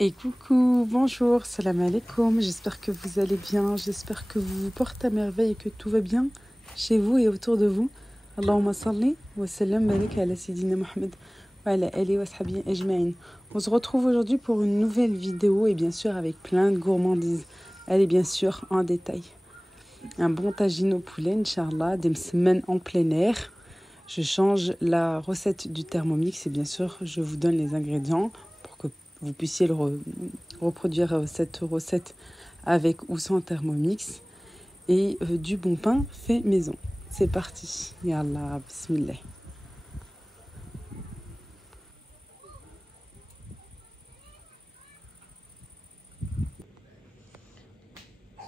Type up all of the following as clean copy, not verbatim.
Et coucou, bonjour, salam alaikum, j'espère que vous allez bien, j'espère que vous vous portez à merveille et que tout va bien chez vous et autour de vous. Allahumma salli wa sallam barik ala Sayyidina Muhammad wa ala alihi wa sahbihi ajma'in. On se retrouve aujourd'hui pour une nouvelle vidéo et bien sûr avec plein de gourmandises. Allez, bien sûr, en détail. Un bon tagine au poulet, Inch'Allah, des semaines en plein air. Je change la recette du Thermomix et bien sûr, je vous donne les ingrédients pour que vous puissiez reproduire cette recette avec ou sans Thermomix. Et du bon pain fait maison. C'est parti. Yallah, bismillah.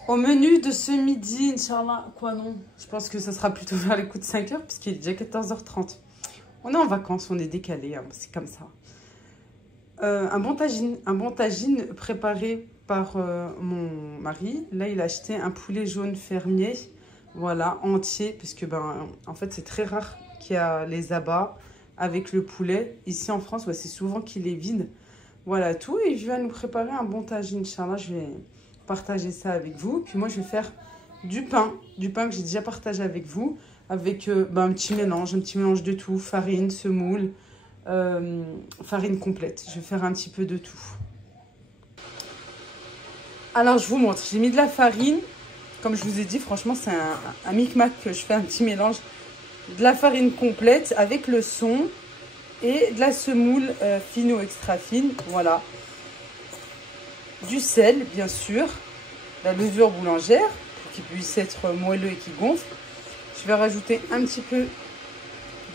Au menu de ce midi, Inch'Allah, quoi non? Je pense que ça sera plutôt vers les coups de 5h, puisqu'il est déjà 14h30. On est en vacances, on est décalé, hein, c'est comme ça. Un bon tagine préparé par mon mari. Là, il a acheté un poulet jaune fermier, voilà, entier, parce que en fait, c'est très rare qu'il y a les abats avec le poulet. Ici en France, c'est souvent qu'il est vide. Voilà tout, et je vais nous préparer un bon tagine, Inch'Allah. Je vais partager ça avec vous. Puis moi, je vais faire du pain que j'ai déjà partagé avec vous, avec un petit mélange de tout, farine, semoule, farine complète. Je vais faire un petit peu de tout. Alors, je vous montre. J'ai mis de la farine. Comme je vous ai dit, franchement, c'est un micmac que je fais, un petit mélange. De la farine complète avec le son et de la semoule fine ou extra fine. Voilà. Du sel, bien sûr. La levure boulangère pour qu'il puisse être moelleux et qu'il gonfle. Je vais rajouter un petit peu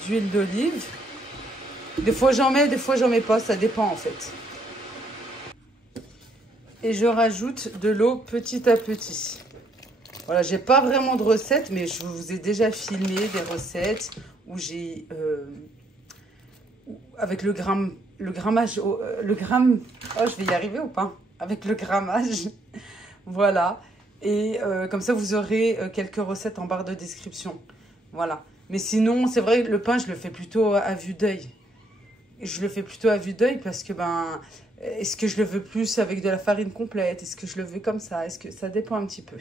d'huile d'olive. Des fois j'en mets, des fois j'en mets pas, ça dépend en fait. Et je rajoute de l'eau petit à petit. Voilà, j'ai pas vraiment de recette, mais je vous ai déjà filmé des recettes où j'ai avec le grammage, oh, je vais y arriver ou pas? Avec le grammage, voilà. Et comme ça, vous aurez quelques recettes en barre de description. Voilà. Mais sinon, c'est vrai, le pain, je le fais plutôt à vue d'œil. Je le fais plutôt à vue d'œil parce que, est-ce que je le veux plus avec de la farine complète? Est-ce que je le veux comme ça? Est-ce que ça dépend un petit peu?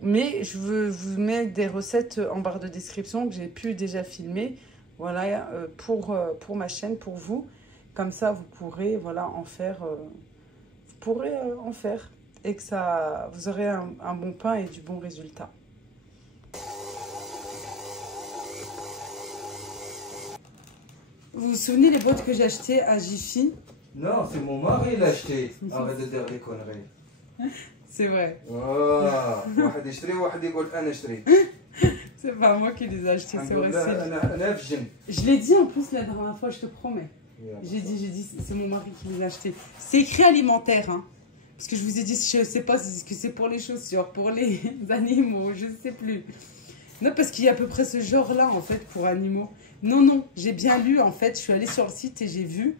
Mais je veux vous mettre des recettes en barre de description que j'ai pu déjà filmer. Voilà, pour ma chaîne, pour vous. Comme ça, vous pourrez, voilà, en faire... vous pourrez en faire. Et que ça, vous aurez un bon pain et du bon résultat. Vous vous souvenez les boîtes que j'ai achetées à Jiffy? Non, c'est mon mari qui l'a acheté. Arrête de dire des conneries. C'est vrai. C'est pas moi qui les ai achetées, c'est vrai. Je l'ai dit en plus la dernière fois, je te promets. J'ai dit, c'est mon mari qui les a achetés. C'est écrit alimentaire, hein. Parce que je vous ai dit, je ne sais pas si c'est pour les chaussures, pour les animaux, je ne sais plus. Non, parce qu'il y a à peu près ce genre-là, en fait, pour animaux. Non, j'ai bien lu, en fait. Je suis allée sur le site et j'ai vu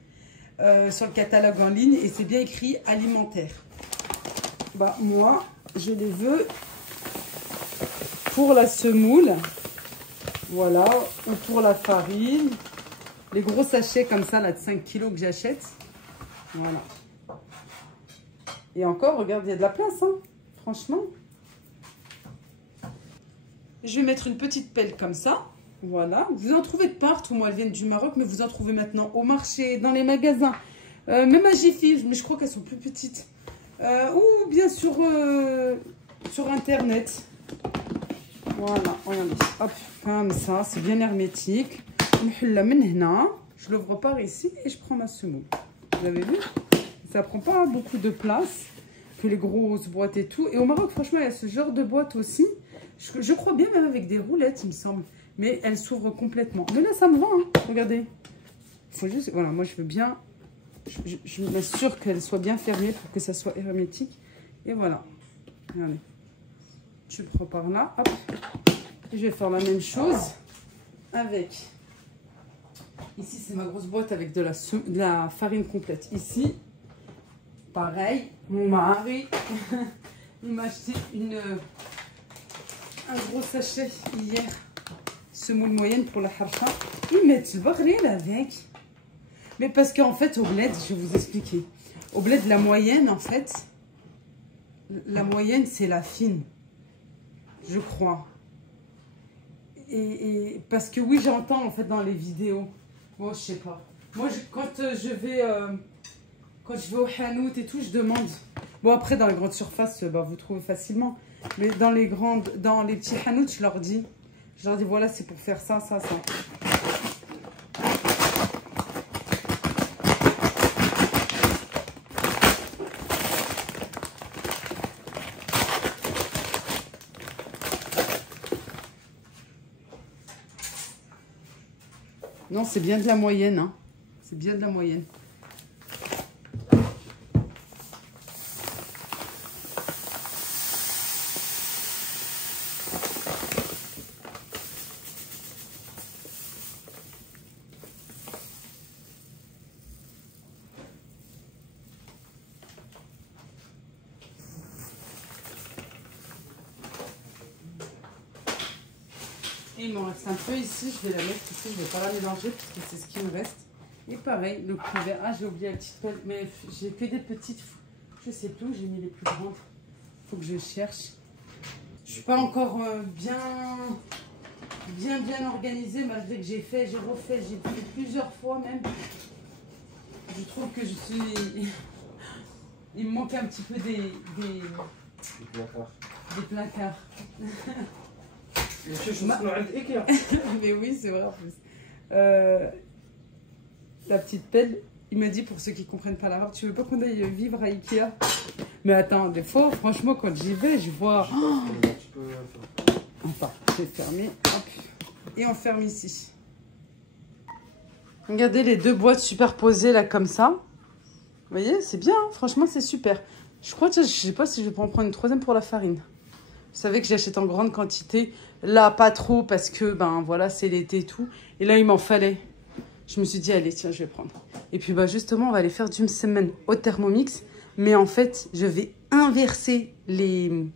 sur le catalogue en ligne et c'est bien écrit alimentaire. Moi, je les veux pour la semoule, voilà, ou pour la farine. Les gros sachets comme ça, là, de 5 kilos que j'achète. Voilà. Et encore, regarde, il y a de la place, hein, franchement. Je vais mettre une petite pelle comme ça. Voilà. Vous en trouvez de partout. Moi, elles viennent du Maroc, mais vous en trouvez maintenant au marché, dans les magasins. Même à Jiffy, mais je crois qu'elles sont plus petites. Ou bien sur Internet. Voilà, regardez. Hop, comme ça, c'est bien hermétique. Je l'ouvre par ici et je prends ma semoule. Vous avez vu? Ça prend pas beaucoup de place que les grosses boîtes et tout. Et au Maroc, franchement, il y a ce genre de boîte aussi. Je crois bien même avec des roulettes, il me semble. Mais elles s'ouvrent complètement. Mais là, ça me va, hein. Regardez. Faut juste... Voilà, moi, je veux bien... Je m'assure qu'elle soit bien fermée pour que ça soit hermétique. Et voilà. Regardez. Je prends par là. Hop. Et je vais faire la même chose avec... Ici, c'est ma grosse boîte avec de la farine complète. Ici, pareil, mon mari, il m'a acheté un gros sachet hier. Semoule moyenne pour la harcha. Ils mettent le baril avec. Mais parce qu'en fait, au bled, je vais vous expliquer. Au bled, la moyenne, en fait, la moyenne, c'est la fine, je crois. Et parce que oui, j'entends, en fait, dans les vidéos. Bon, je sais pas. Moi, quand je vais au hanout et tout, je demande. Bon, après, dans les grandes surfaces, bah, vous trouvez facilement. Mais dans les petits hanouts, je leur dis, voilà, c'est pour faire ça, ça, ça. Non, c'est bien de la moyenne, hein. C'est bien de la moyenne. Et il m'en reste un peu ici, je vais la mettre ici, je ne vais pas la mélanger parce que c'est ce qui me reste. Et pareil, le couvert. Ah, j'ai oublié la petite pelle, mais j'ai que des petites. Je sais plus où j'ai mis les plus grandes. Il faut que je cherche. Je suis pas encore bien organisée malgré que j'ai refait, j'ai fait plusieurs fois même. Je trouve que je suis. Il me manque un petit peu des placards. Des placards. Mais oui, c'est vrai en plus. La petite pelle, il me dit pour ceux qui ne comprennent pas l'arabe, tu veux pas qu'on aille vivre à Ikea? Mais attends, des fois, franchement, quand j'y vais, je vois. Oh, enfin, je vais fermer. Hop. Et on ferme ici. Regardez les deux boîtes superposées là comme ça. Vous voyez, c'est bien, hein, franchement, c'est super. Je crois que je sais pas si je vais en prendre une troisième pour la farine. Vous savez que j'achète en grande quantité. Là, pas trop parce que, ben voilà, c'est l'été et tout. Et là, il m'en fallait. Je me suis dit, allez, tiens, je vais prendre. Et puis, bah, justement, on va aller faire du semaine au Thermomix. Mais en fait, je vais inverser les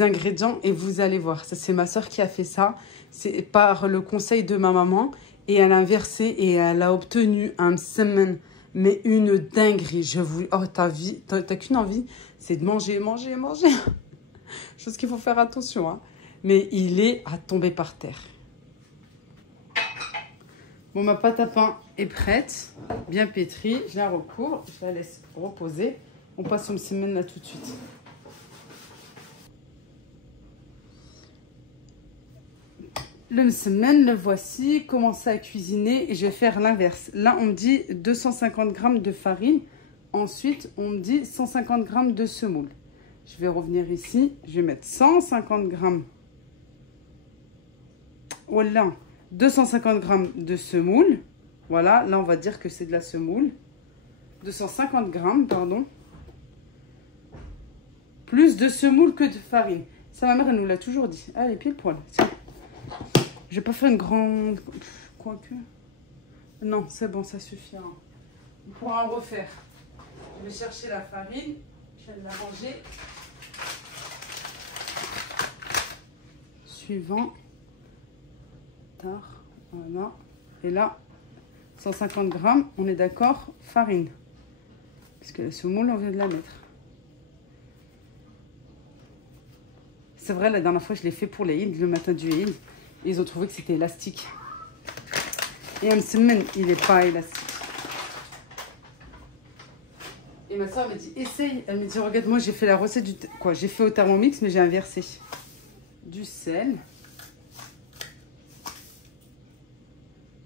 ingrédients et vous allez voir. Ça, c'est ma soeur qui a fait ça. C'est par le conseil de ma maman. Et elle a inversé et elle a obtenu un semaine. Mais une dinguerie. Je vous... Oh, t'as qu'une envie, c'est de manger, manger, manger. Chose qu'il faut faire attention, hein. Mais il est à tomber par terre. Bon, ma pâte à pain est prête, bien pétrie. Je la recouvre, je la laisse reposer. On passe au msemen là tout de suite. Le msemen, le voici. Commencez à cuisiner et je vais faire l'inverse. Là, on me dit 250 g de farine. Ensuite, on me dit 150 g de semoule. Je vais revenir ici. Je vais mettre 150 g. Voilà. 250 g de semoule. Voilà, là on va dire que c'est de la semoule. 250 g, pardon. Plus de semoule que de farine. Ça, ma mère, elle nous l'a toujours dit. Allez, pile poil. Tiens. Je vais pas faire une grande... Quoique... Non, c'est bon, ça suffit. Hein. On pourra en refaire. Je vais chercher la farine. Je vais la ranger. Suivant. Voilà. Et là, 150 g, on est d'accord, farine. Parce que la semoule, on vient de la mettre. C'est vrai, la dernière fois, je l'ai fait pour les Eid, le matin du Eid. Ils ont trouvé que c'était élastique. Et un semaine, il n'est pas élastique. Et ma soeur m'a dit, essaye. Elle me dit, regarde, moi, j'ai fait la recette du... Quoi, j'ai fait au Thermomix, mais j'ai inversé. Du sel.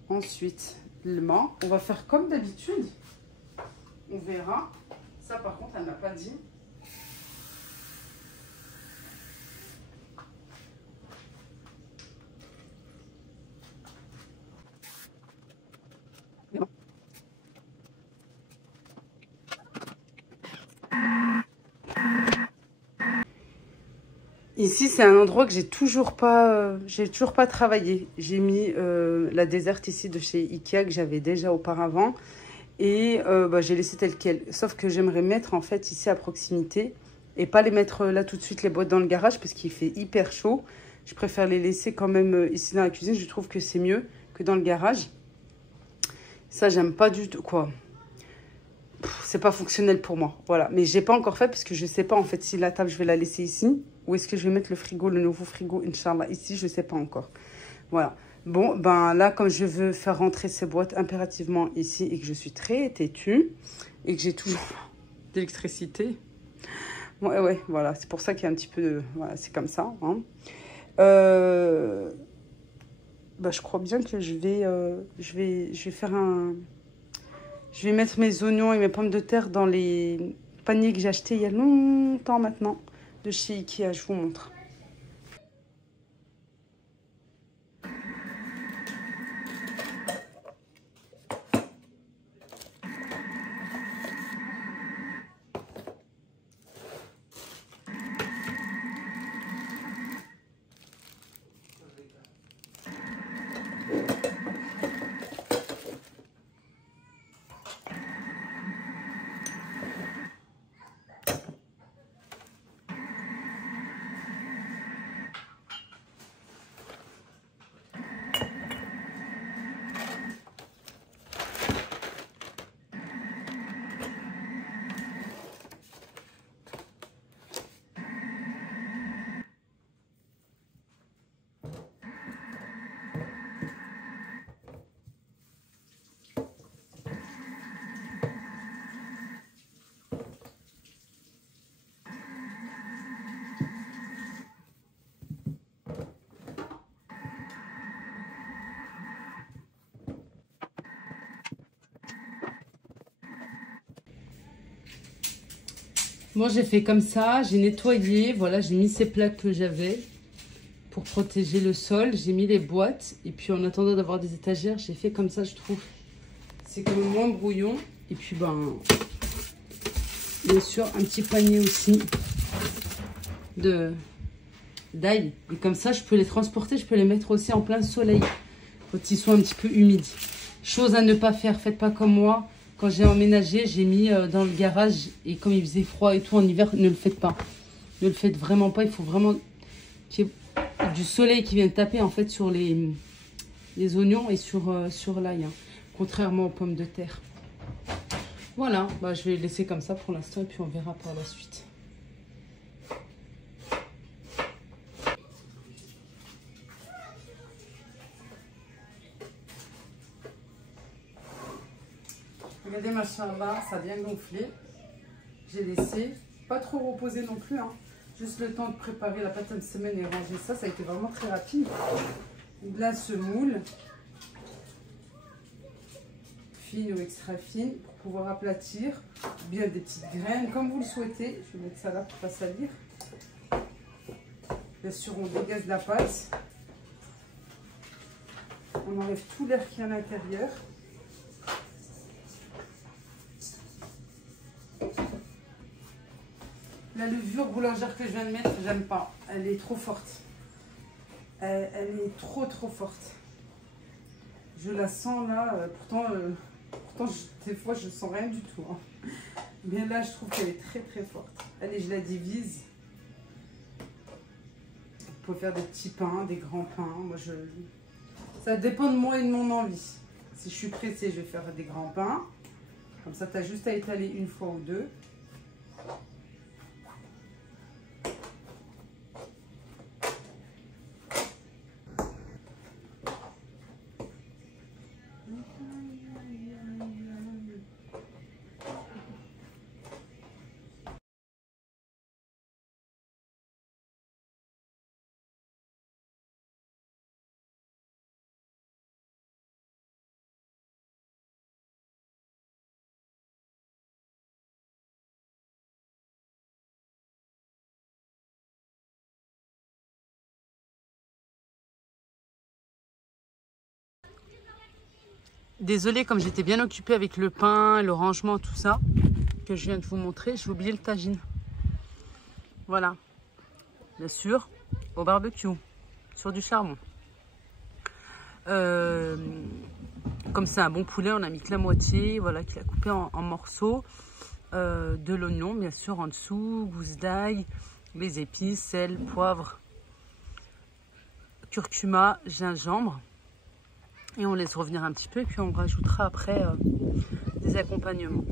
Ensuite, le menthe. On va faire comme d'habitude. On verra. Ça, par contre, elle ne m'a pas dit. Ici, c'est un endroit que j'ai toujours pas travaillé. J'ai mis la déserte ici de chez Ikea que j'avais déjà auparavant. Et bah, j'ai laissé tel quel. Sauf que j'aimerais mettre en fait ici à proximité. Et pas les mettre là tout de suite les boîtes dans le garage parce qu'il fait hyper chaud. Je préfère les laisser quand même ici dans la cuisine. Je trouve que c'est mieux que dans le garage. Ça, j'aime pas du tout. Quoi. c'est pas fonctionnel pour moi. Voilà, mais j'ai pas encore fait parce que je sais pas en fait si la table je vais la laisser ici ou est-ce que je vais mettre le frigo, le nouveau frigo, Inch'Allah, ici, je sais pas encore. Voilà. Bon, ben là, comme je veux faire rentrer ces boîtes impérativement ici et que je suis très têtue et que j'ai toujours d'électricité. Ouais, voilà, c'est pour ça qu'il y a un petit peu de... Voilà, c'est comme ça. Hein. Bah, je crois bien que je vais faire un... Je vais mettre mes oignons et mes pommes de terre dans les paniers que j'ai achetés il y a longtemps maintenant de chez Ikea. Je vous montre. Moi, j'ai fait comme ça, j'ai nettoyé, voilà, j'ai mis ces plaques que j'avais pour protéger le sol. J'ai mis les boîtes et puis en attendant d'avoir des étagères, j'ai fait comme ça, je trouve. C'est quand même moins brouillon. Et puis, ben, bien sûr, un petit panier aussi d'ail. Et comme ça, je peux les transporter, je peux les mettre aussi en plein soleil quand ils sont un petit peu humides. Chose à ne pas faire, faites pas comme moi. Quand j'ai emménagé, j'ai mis dans le garage et comme il faisait froid et tout en hiver, ne le faites pas. Ne le faites vraiment pas. Il faut vraiment qu'il y ait du soleil qui vienne taper en fait sur les oignons et sur l'ail. Hein, contrairement aux pommes de terre. Voilà, bah, je vais laisser comme ça pour l'instant et puis on verra par la suite. Regardez, machallah, ça a bien gonflé. J'ai laissé, pas trop reposer non plus, hein. Juste le temps de préparer la pâte à semaine et ranger ça. Ça a été vraiment très rapide. La semoule, fine ou extra fine, pour pouvoir aplatir. Bien des petites graines, comme vous le souhaitez. Je vais mettre ça là pour ne pas salir. Bien sûr, on dégaze la pâte. On enlève tout l'air qui est à l'intérieur. La levure boulangère que je viens de mettre, j'aime pas. Elle est trop forte. Elle est trop forte. Je la sens là. Pourtant des fois, je sens rien du tout. Hein. Mais là, je trouve qu'elle est très forte. Allez, je la divise. Vous pouvez faire des petits pains, des grands pains. Moi, ça dépend de moi et de mon envie. Si je suis pressée, je vais faire des grands pains. Comme ça, tu as juste à étaler une fois ou deux. Désolée, comme j'étais bien occupée avec le pain, le rangement, tout ça, que je viens de vous montrer, j'ai oublié le tagine. Voilà. Bien sûr, au barbecue, sur du charbon. Comme c'est un bon poulet, on a mis que la moitié, voilà, qu'il a coupé en morceaux. De l'oignon, bien sûr, en dessous, gousse d'ail, les épices, sel, poivre, curcuma, gingembre. Et on laisse revenir un petit peu et puis on rajoutera après des accompagnements.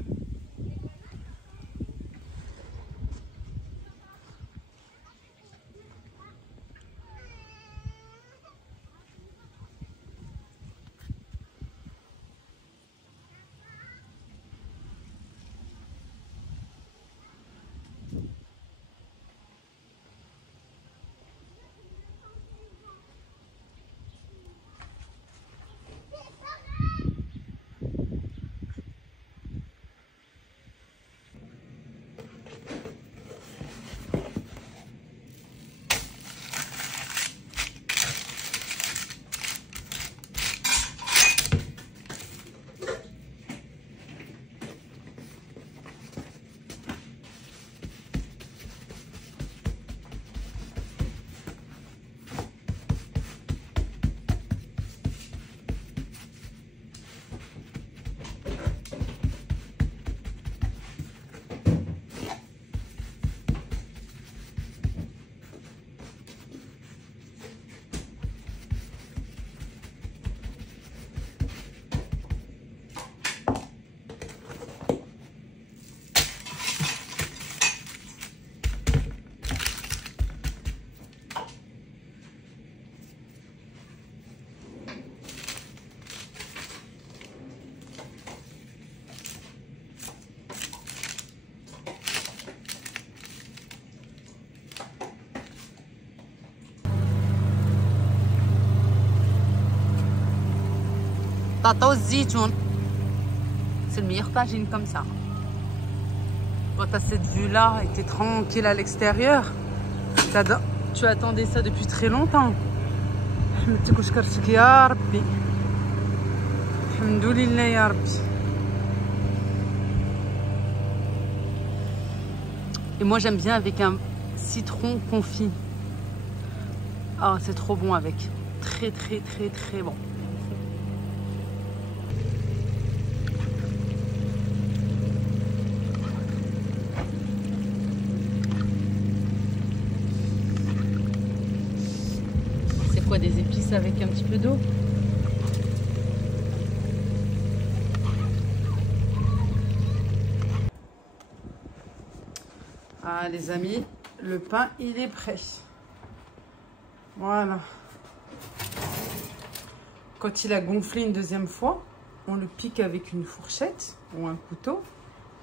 البطاطا والزيتون. C'est le meilleur tagine comme ça. Quand tu as cette vue-là et tu es tranquille à l'extérieur, tu attendais ça depuis très longtemps. حمدتك وشكرتك يا ربي. الحمد لله يا ربي. Et moi j'aime bien avec un citron confit. Ah, c'est trop bon avec. Très très très très bon. C'est quoi, des épices avec un petit peu d'eau? Ah les amis, le pain il est prêt. Voilà. Quand il a gonflé une deuxième fois, on le pique avec une fourchette ou un couteau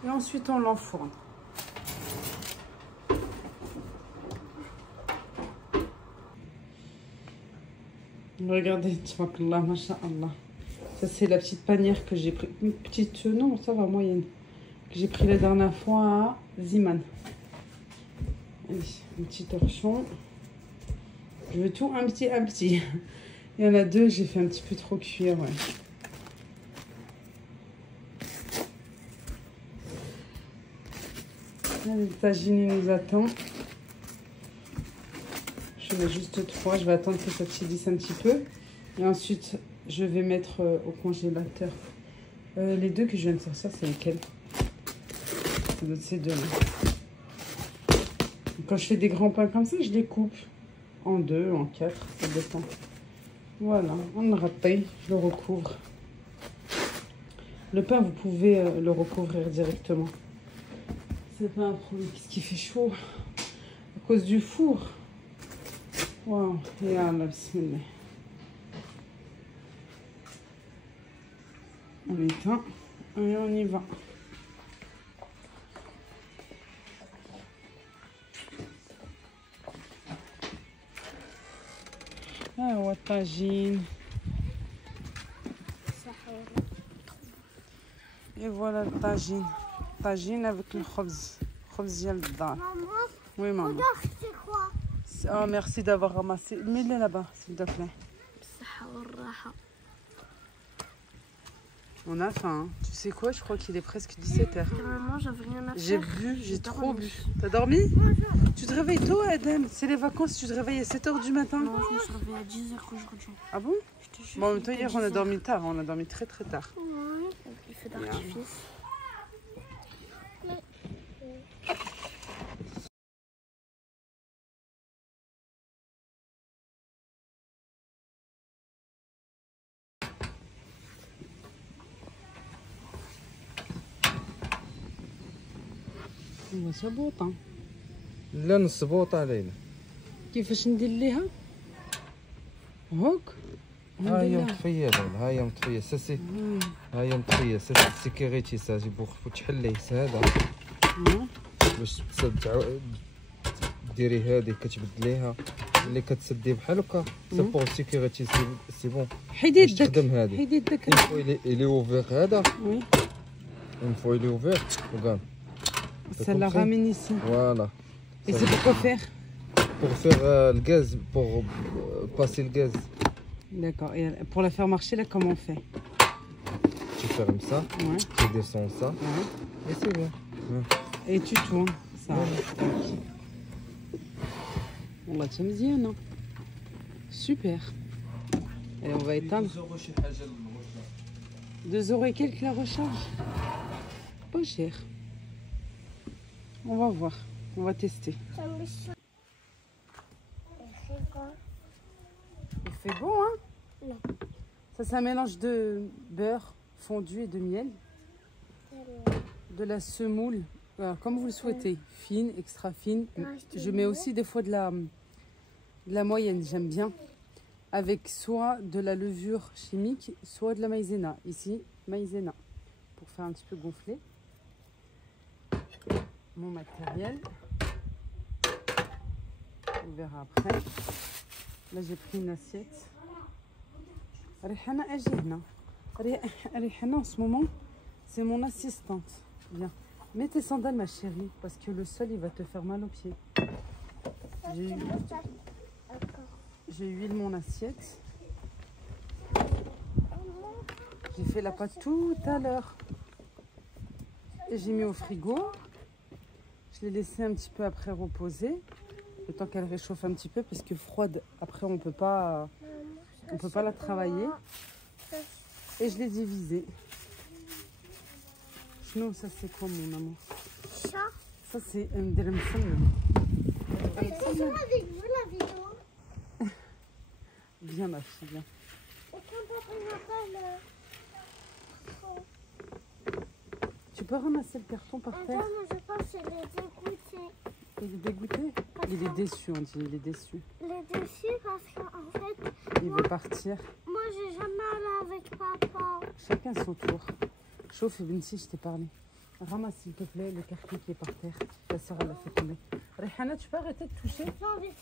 et ensuite on l'enfourne. Regardez, tchouakallah, masha'Allah. Ça c'est la petite panière que j'ai pris. Une petite, non ça va, moyenne. Que j'ai pris la dernière fois à Ziman. Allez, un petit torchon. Je veux tout un petit, un petit. Il y en a deux, j'ai fait un petit peu trop cuire, ouais. Le tagine nous attend. Je mets juste 3, je vais attendre que ça tiédisse un petit peu. Et ensuite, je vais mettre au congélateur. Les deux que je viens de sortir, c'est lesquels? Ça doit être ces deux-là. Quand je fais des grands pains comme ça, je les coupe en 2, en 4, ça dépend. Voilà, on le râpe, je le recouvre. Le pain, vous pouvez le recouvrir directement. C'est pas un problème. Qu'est-ce qui fait chaud? À cause du four. Wow, yallah, bismillah. On éteint et on y va. Ah ouais, tagine. Et voilà le tagine. Tagine avec le khobz. Khobz dial dar. Maman, Oui, maman. regarde, c'est quoi? Oh, merci d'avoir ramassé. Mets-le là-bas, s'il te plaît. On a faim. Hein. Tu sais quoi? Je crois qu'il est presque 17h. Maman, j'avais rien à faire. J'ai bu, j'ai trop bu. T'as dormi? Tu te réveilles tôt, Adem? C'est les vacances, tu te réveilles à 7h du matin? Non, je me suis réveillée à 10h aujourd'hui. Ah bon? Je te jure. Bon, en même temps, hier, on a dormi tard. On a dormi très très tard. Ouais, il fait d'artifice. هو سبوطة. لا نصبوطة ليلى. كيفاش ندير ليها؟ هوك. ها هي مطفية ليلى، ها هي مطفية ساسي. ها هي مطفية ساسي سيكيريتي ساسي بوخ تحليه هذا. باش ديري هذه كتبدليها اللي كتسدي بحال هكا سي بور سيكيريتي سي بون. حيدي يدك. تخدم هذه. حيدي يدك. il est ouvert هذا. Oui. Une fois il est ouvert, regarde. Ça la ramène ici. Voilà. Et c'est pour quoi faire? Pour faire le gaz, pour passer le gaz. D'accord. Et pour la faire marcher, là, comment on fait? Tu fermes ça, Ouais. tu descends ça, Ouais. et c'est bon. Ouais. Et tu tournes. Ça. والله مزيانة. Super. Et on va éteindre. 2 € et quelques la recharge. Pas cher. On va voir. On va tester. Il fait bon, hein? Non. Ça, c'est un mélange de beurre fondu et de miel. De la semoule, comme vous le souhaitez. Fine, extra fine. Je mets aussi des fois de la moyenne, j'aime bien. Avec soit de la levure chimique, soit de la maïzena. Ici, maïzena. Pour faire un petit peu gonfler. Mon matériel. On verra après. Là, j'ai pris une assiette. Rihana, agis هنا. Rihana, en ce moment, c'est mon assistante. Viens, mets tes sandales, ma chérie, parce que le sol, il va te faire mal aux pieds. J'ai huilé mon assiette. J'ai fait la pâte tout à l'heure. Et j'ai mis au frigo. Je l'ai laissée un petit peu après reposer. Le temps qu'elle réchauffe un petit peu, parce que froide, après, on peut pas la travailler. Et je l'ai divisée. Chnou, ça c'est quoi, mon amour? Ça. Ça c'est un dirham salmon. C'est avec vous la vidéo. Viens, ma fille, viens. Et quand papa m'appelle. Tu peux ramasser le carton par terre? Attends, mais je pense qu'il est dégoûté. Il est dégoûté? Il est déçu, on dit, il est déçu. Il est déçu parce qu'en fait, Il veut partir. moi j'ai jamais allé avec papa. Chacun son tour. Chauffe, Binti, je t'ai parlé. Ramasse, s'il te plaît, le carton qui est par terre. Ta soeur, elle l'a fait tomber. Rihana, tu peux arrêter de toucher? J'ai envie de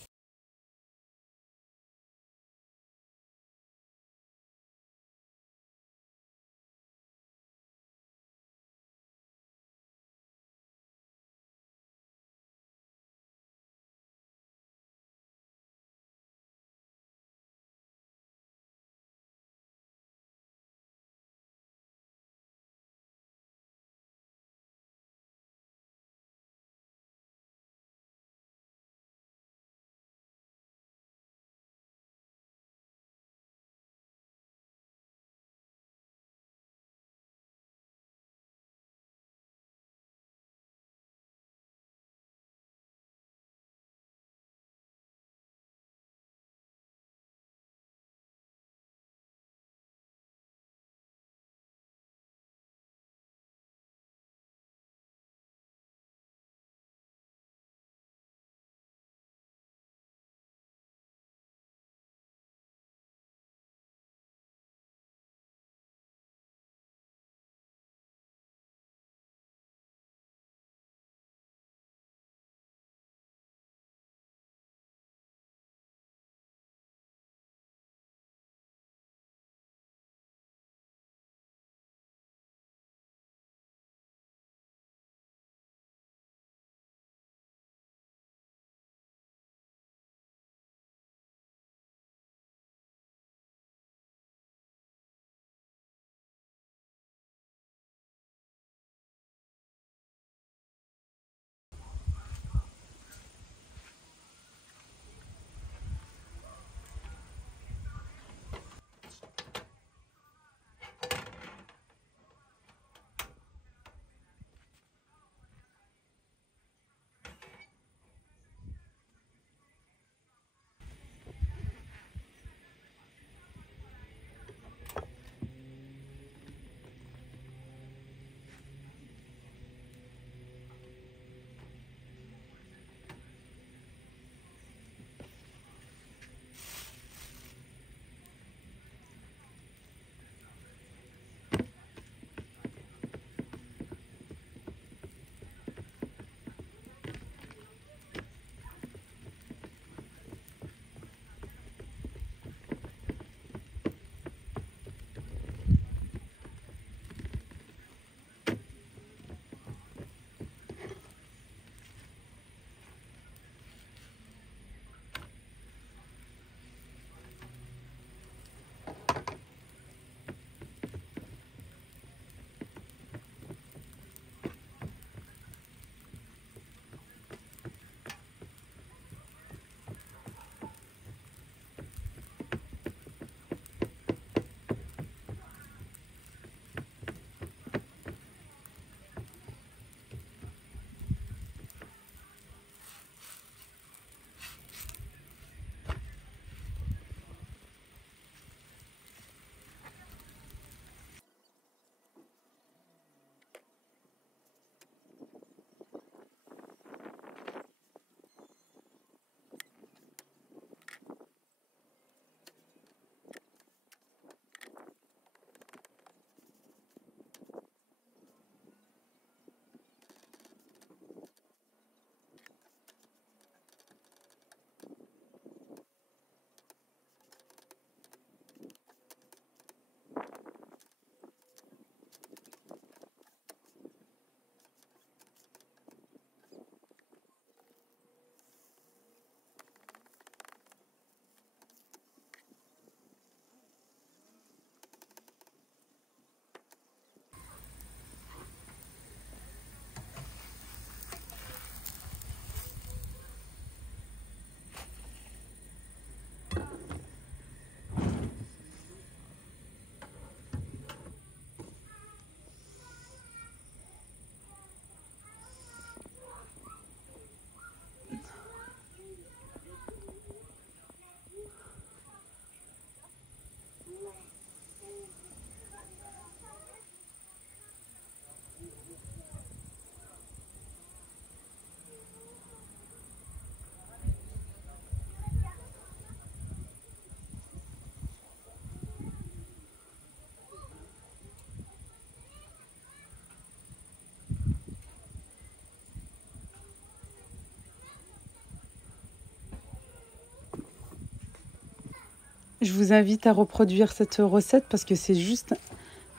Je vous invite à reproduire cette recette parce que c'est juste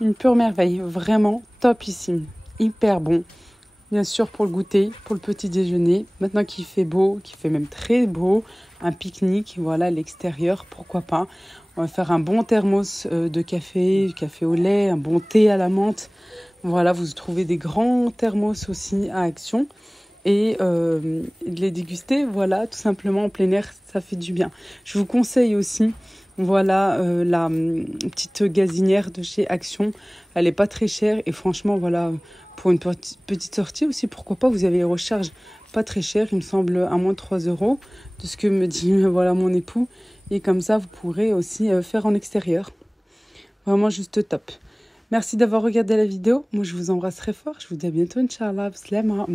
une pure merveille. Vraiment topissime. Hyper bon. Bien sûr pour le goûter, pour le petit déjeuner. Maintenant qu'il fait beau, qu'il fait même très beau, un pique-nique, voilà, à l'extérieur, pourquoi pas. On va faire un bon thermos de café au lait, un bon thé à la menthe. Voilà, vous trouvez des grands thermos aussi à Action. Et les déguster, voilà, tout simplement en plein air, ça fait du bien. Je vous conseille aussi, voilà, la petite gazinière de chez Action. Elle n'est pas très chère et franchement, voilà, pour une petite sortie aussi, pourquoi pas, vous avez les recharges pas très chères, il me semble à moins de 3 € de ce que me dit voilà, mon époux. Et comme ça, vous pourrez aussi faire en extérieur. Vraiment juste top. Merci d'avoir regardé la vidéo. Moi, je vous embrasse très fort. Je vous dis à bientôt, Inch'Allah. Slama.